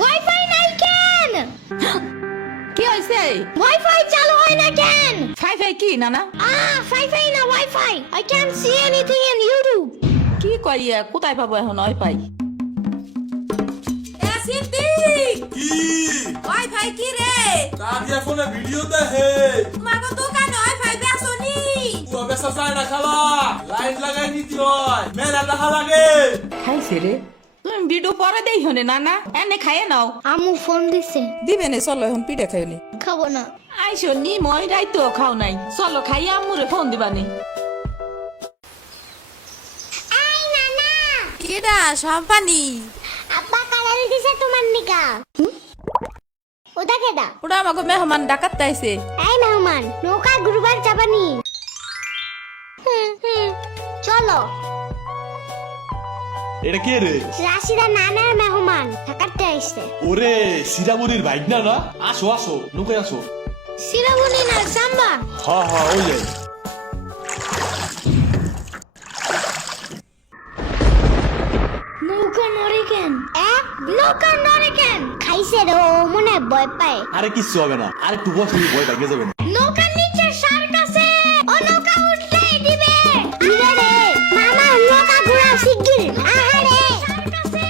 Wifi নাই কেন? কি হইছে? ওয়াইফাই চালু হয় না কেন? ফাই কি নানা? ওয়াইফাই না wifi. I can't see anything in YouTube. কি কইয়া কোথায় পাবো এখন ওয়াইফাই? এ সিদ্দিক কি ওয়াইফাই কি রে? কাজিয়া ফোনে ভিডিও দেখে মাগো দোকানে ওয়াইফাই বেসনি। ও বেসা যায় না খালা লাইট লাগাই দিতে হয় মেলা টাকা লাগে খাইছে রে? তুমি ভিডিও পরে দেই হনে নানা, এনে খাইয়ে নাও। আম্মু ফোন দিছে। দিবে নে চলো এখন পিঠা খাইনি। খাবো না। আইসো নি মই রাইতো খাও নাই, চলো খাইয়া আম্মুরে ফোন দিবানি। এই নানা, কেডা সম্পানি? আব্বা কালার দিছে তোমার নিকা। ওটা কেডা? ওটা আমাকে মেহমান ডাকাত আইছে। এই মেহমান, নৌকা ঘুরবার যাবানি। চলো। এটা কে রে রাশিদা নানার মেহমান ঢাকাতে আইছে। ওরে সিরামুরির বাইক না না আসো আসো নুকে আসো সিরাবনি না সাম্বা। হ্যাঁ হ্যাঁ ওই যাই নৌকা নড়ে কেন? নৌকা নড়ে কেন? খাইছে রে ও মনে ভয় পায়। আরে কিচ্ছু হবে না আরে একটু বসে ভয় পাইয়ে যাবে না নৌকার নিচে শার্ক আছে, ও নৌকা উঠতেই দিবে। দিবে রে মামা, নৌকা ঘোরা শিগগির। আহারে শার্ক আছে।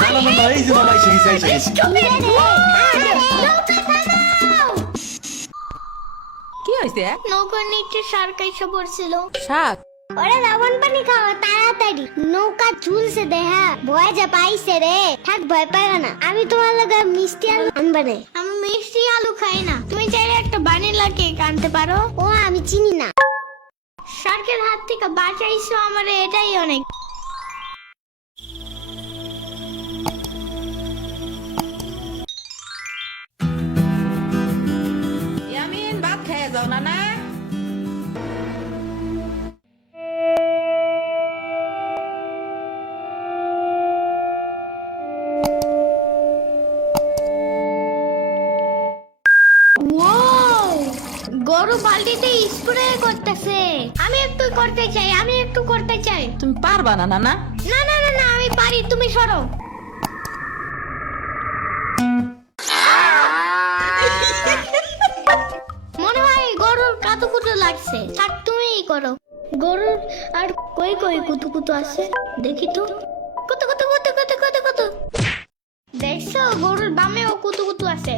না না না এই যে মামা এসে গেছে দিবে রে আহারে নৌকা থামাও। কি হইছে? নৌকার নিচে শার্ক এসে পড়ছিল। শাক ওরে লবণ পানি খাও তাড়াতাড়ি, নৌকা ঝুলছে দেহা। ভয় যা পাইছে রে। থাক ভয় পাইও না, আমি তোমার লগে মিষ্টি আলু আনবানে। আমি মিষ্টি আলু খাই না, তুমি চাইলে একটা ভ্যানিলা কেক আনতে পারো। ও আমি চিনি না। শার্কের হাত থেকে বাঁচাইছো আমারে, এটাই অনেক। ইয়ামিন ভাত খাইয়া যাও নানা। ওয়াও, গরু বালতিতে স্প্রে করতেছে। আমি একটু করতে চাই, আমি একটু করতে চাই। তুমি পারবা না নানা? না না না না, আমি পারি, তুমি সরো। মনে হয় গরুর কাতুকুতু লাগছে। থাক তুমিই করো। গরুর আর কই কই কুতুকুতু আছে দেখি তো। কুতু কুতু কুতু কুতু কুতু কুতু। দেখছো গরুর বামেও কুতুকুতু আছে।